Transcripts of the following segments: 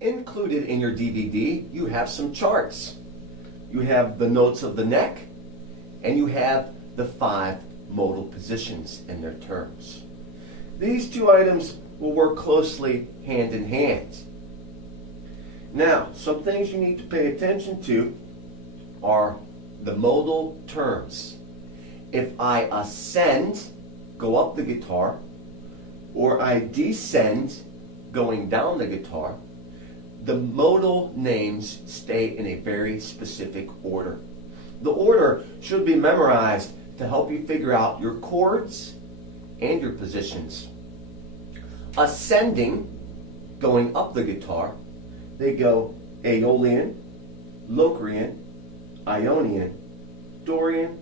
Included in your DVD, you have some charts. You have the notes of the neck, and you have the 5 modal positions and their terms. These two items will work closely hand in hand. Now, some things you need to pay attention to are the modal terms. If I ascend, go up the guitar, or I descend, going down the guitar, the modal names stay in a very specific order. The order should be memorized to help you figure out your chords and your positions. Ascending, going up the guitar, they go Aeolian, Locrian, Ionian, Dorian,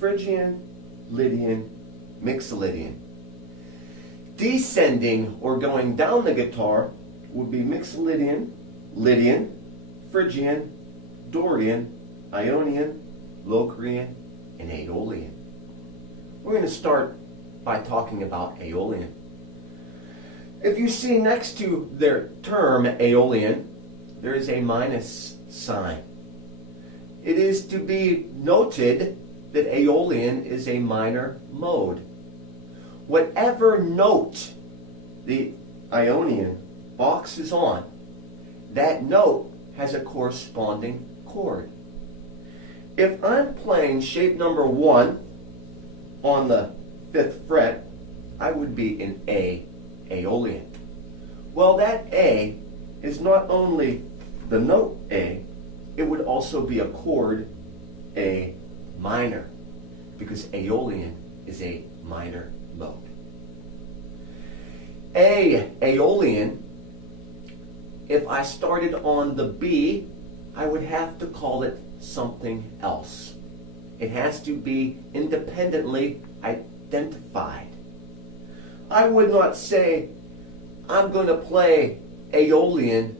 Phrygian, Lydian, Mixolydian. Descending or going down the guitar would be Mixolydian, Lydian, Phrygian, Dorian, Ionian, Locrian, and Aeolian. We're going to start by talking about Aeolian. If you see next to their term Aeolian, there is a minus sign. It is to be noted that Aeolian is a minor mode. Whatever note the Ionian box is on, that note has a corresponding chord. If I'm playing shape number 1 on the 5th fret, I would be in A, Aeolian. Well, that A is not only the note A, it would also be a chord A minor, because Aeolian is a minor mode. Aeolian, if I started on the B, I would have to call it something else. It has to be independently identified. I would not say, I'm going to play Aeolian,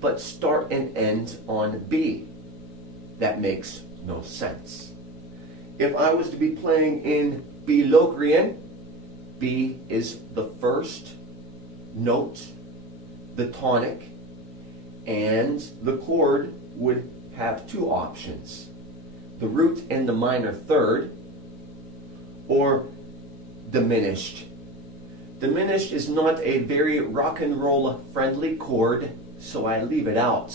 but start and end on B. That makes no sense. If I was to be playing in B Locrian, B is the first note, the tonic, and the chord would have 2 options: the root in the minor third, or diminished. Diminished is not a very rock and roll friendly chord, so I leave it out.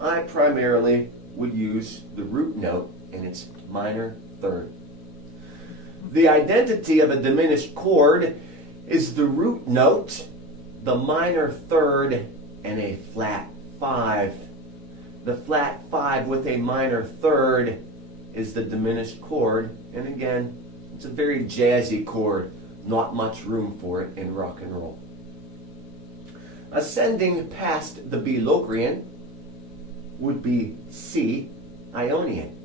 I primarily would use the root note in its minor third. The identity of a diminished chord is the root note, the minor third, and a flat 5. The flat 5 with a minor third is the diminished chord, and again, it's a very jazzy chord, not much room for it in rock and roll. Ascending past the B Locrian would be C Ionian.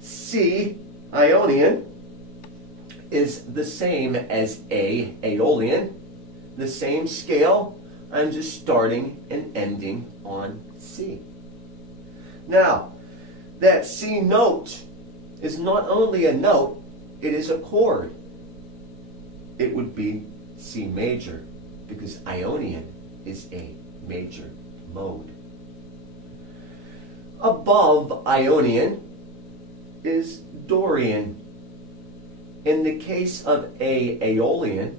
C Ionian is the same as A Aeolian, the same scale. I'm just starting and ending on C. Now, that C note is not only a note, it is a chord. It would be C major, because Ionian is a major mode. Above Ionian is Dorian. In the case of A Aeolian,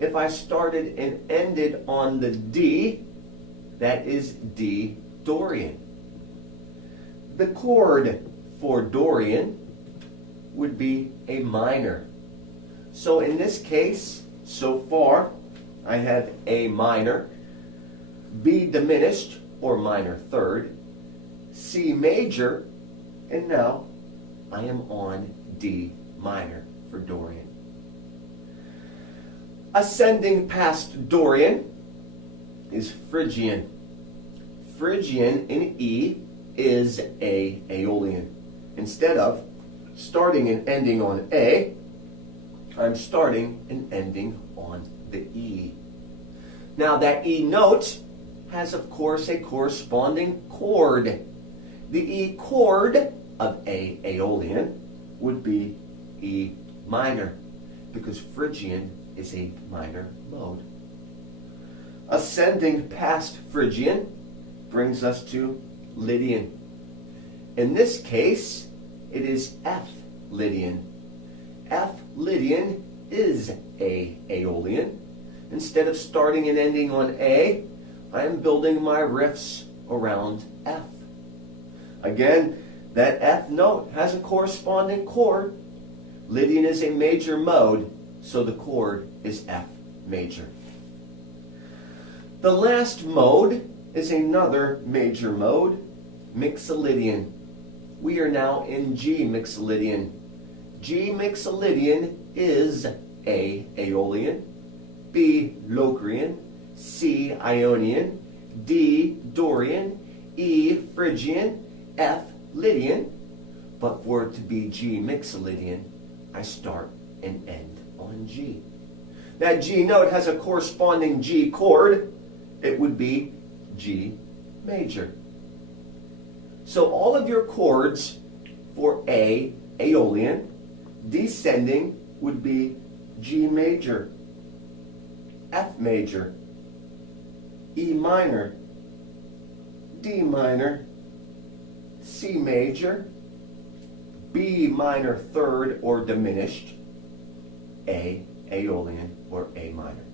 if I started and ended on the D, that is D Dorian. The chord for Dorian would be a minor. So in this case, so far, I have A minor, B diminished or minor third, C major, and now I am on D minor for Dorian. Ascending past Dorian is Phrygian. Phrygian in E is A Aeolian. Instead of starting and ending on A, I'm starting and ending on the E. Now that E note has, of course, a corresponding chord. The E chord of A Aeolian would be E minor, because Phrygian is a minor mode. Ascending past Phrygian brings us to Lydian. In this case, it is F Lydian. F Lydian is a Aeolian. Instead of starting and ending on A, I am building my riffs around F. Again, that F note has a corresponding chord. Lydian is a major mode, so the chord is F major. The last mode is another major mode, Mixolydian. We are now in G Mixolydian. G Mixolydian is A Aeolian, B Locrian, C Ionian, D Dorian, E Phrygian, F Lydian. But for it to be G Mixolydian, I start and end on G. That G note has a corresponding G chord. It would be G major. So all of your chords for A Aeolian, descending would be G major, F major, E minor, D minor, C major, B minor third or diminished, A Aeolian or A minor.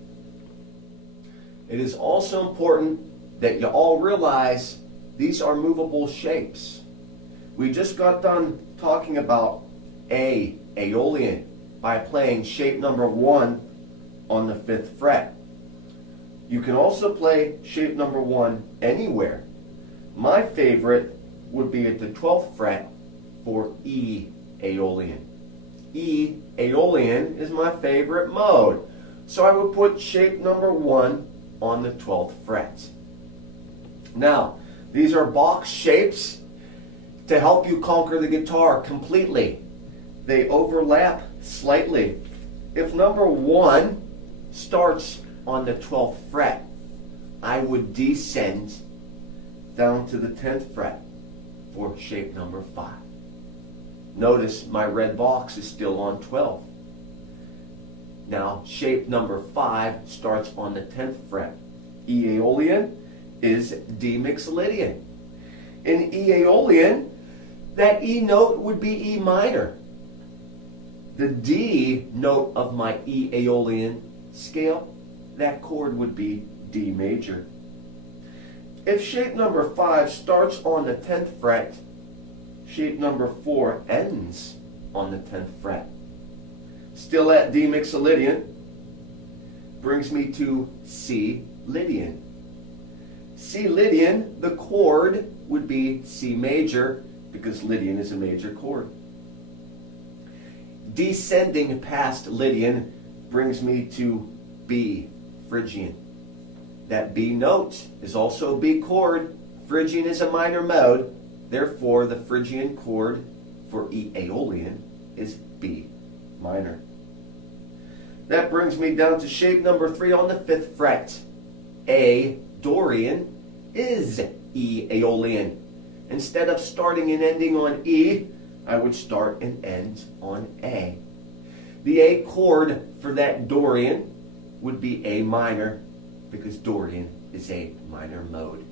It is also important that you all realize these are movable shapes. We just got done talking about A Aeolian by playing shape number 1 on the 5th fret. You can also play shape number 1 anywhere. My favorite would be at the 12th fret for E Aeolian. E Aeolian is my favorite mode. So I would put shape number 1 on the 12th fret. Now, these are box shapes to help you conquer the guitar completely. They overlap slightly. If number 1 starts on the 12th fret, I would descend down to the 10th fret for shape number 5. Notice my red box is still on 12. Now, shape number 5 starts on the 10th fret. E Aeolian is D Mixolydian. In E Aeolian, that E note would be E minor. The D note of my E Aeolian scale, that chord would be D major. If shape number 5 starts on the 10th fret, shape number 4 ends on the 10th fret. Still at D Mixolydian, brings me to C Lydian. C Lydian, the chord would be C major because Lydian is a major chord. Descending past Lydian brings me to B Phrygian. That B note is also a B chord. Phrygian is a minor mode. Therefore, the Phrygian chord for E Aeolian is B minor. That brings me down to shape number 3 on the 5th fret. A Dorian is E Aeolian. Instead of starting and ending on E, I would start and end on A. The A chord for that Dorian would be A minor because Dorian is a minor mode.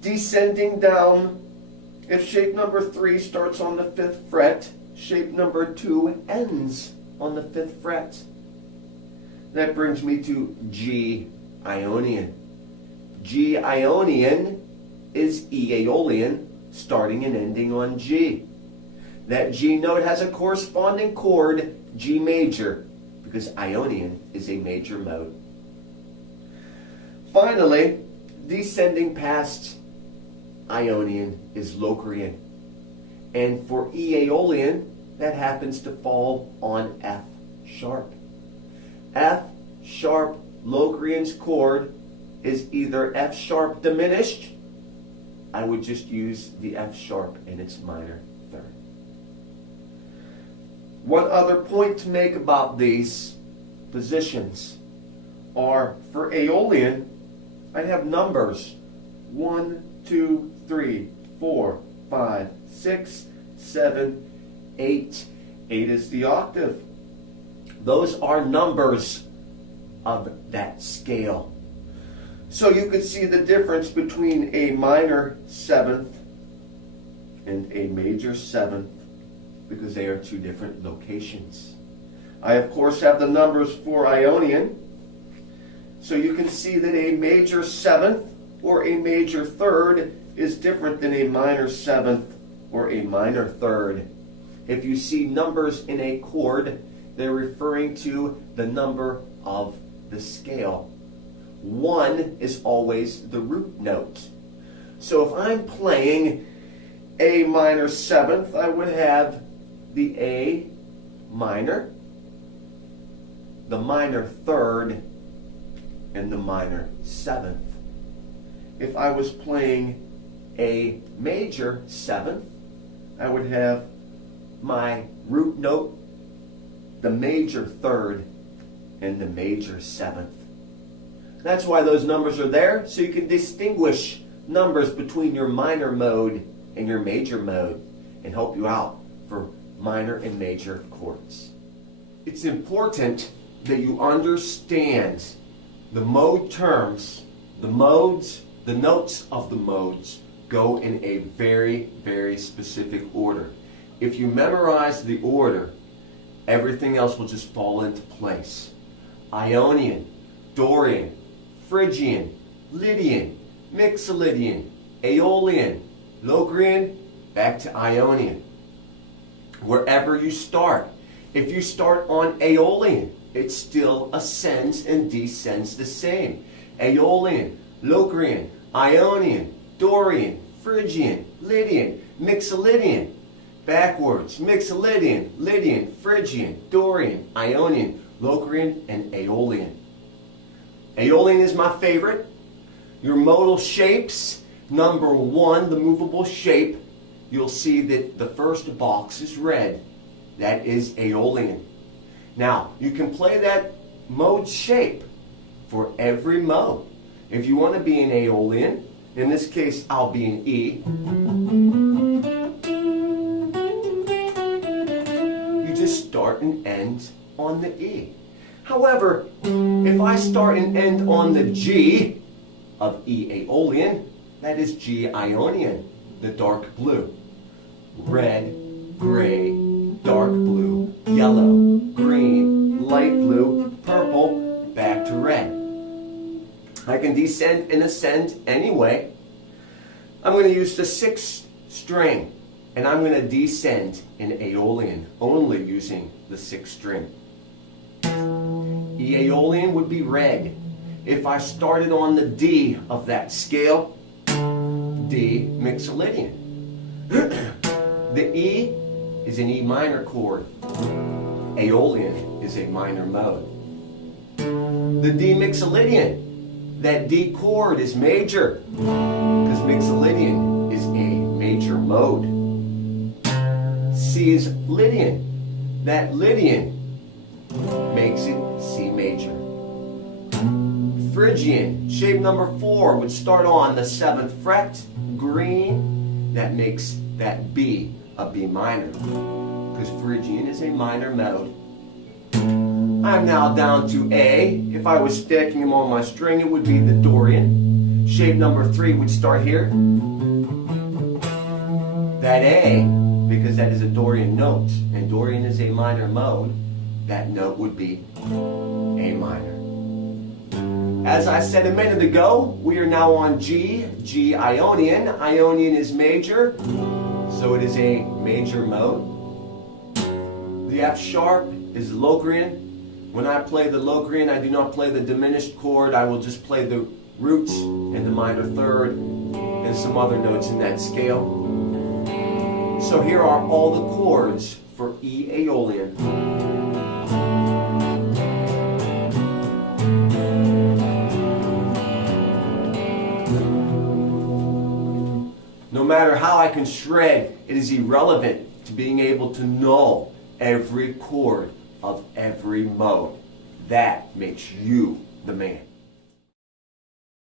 Descending down, if shape number 3 starts on the 5th fret, shape number 2 ends on the 5th fret. That brings me to G Ionian. G Ionian is E Aeolian, starting and ending on G. That G note has a corresponding chord, G major, because Ionian is a major mode. Finally, descending past Ionian is Locrian. And for E Aeolian, that happens to fall on F sharp. F sharp Locrian's chord is either F sharp diminished. I would just use the F sharp in its minor third. One other point to make about these positions are for Aeolian, I'd have numbers 1, 2, 3, 4, 5, 6, 7, 8. 8 is the octave. Those are numbers of that scale. So you could see the difference between a minor seventh and a major seventh because they are two different locations. I of course have the numbers for Ionian. So you can see that a major seventh or a major third is different than a minor seventh or a minor third. If you see numbers in a chord, they're referring to the number of the scale. 1 is always the root note. So if I'm playing a minor seventh, I would have the A minor, the minor third, and the minor seventh. If I was playing a major seventh, I would have my root note, the major third, and the major seventh. That's why those numbers are there, so you can distinguish numbers between your minor mode and your major mode and help you out for minor and major chords. It's important that you understand the mode terms, the modes, the notes of the modes go in a very, very specific order. If you memorize the order, everything else will just fall into place. Ionian, Dorian, Phrygian, Lydian, Mixolydian, Aeolian, Locrian, back to Ionian. Wherever you start. If you start on Aeolian, it still ascends and descends the same. Aeolian, Locrian, Ionian, Dorian, Phrygian, Lydian, Mixolydian. Backwards, Mixolydian, Lydian, Phrygian, Dorian, Ionian, Locrian, and Aeolian. Aeolian is my favorite. Your modal shapes, number 1, the movable shape, you'll see that the first box is red. That is Aeolian. Now, you can play that mode shape for every mode. If you want to be an Aeolian, in this case I'll be an E. You just start and end on the E. However, if I start and end on the G of E Aeolian, that is G Ionian, the dark blue. Red, gray, dark blue, yellow, green, light blue, purple, back to red. I can descend and ascend anyway. I'm going to use the 6th string, and I'm going to descend in Aeolian, only using the 6th string. E Aeolian would be red. If I started on the D of that scale, D Mixolydian. The E is an E minor chord. Aeolian is a minor mode. The D Mixolydian, that D chord is major, because Mixolydian is a major mode. C is Lydian. That Lydian makes it C major. Phrygian, shape number 4, would start on the 7th fret, green. That makes that B a B minor, because Phrygian is a minor mode. I'm now down to A. If I was stacking them on my string, it would be the Dorian. Shape number 3 would start here. That A, because that is a Dorian note, and Dorian is a minor mode, that note would be A minor. As I said a minute ago, we are now on G, G Ionian. Ionian is major, so it is a major mode. The F sharp is Locrian. When I play the Locrian, I do not play the diminished chord. I will just play the roots and the minor third and some other notes in that scale. So here are all the chords for E Aeolian. No matter how I can shred, it is irrelevant to being able to know every chord of every mode. That makes you the man.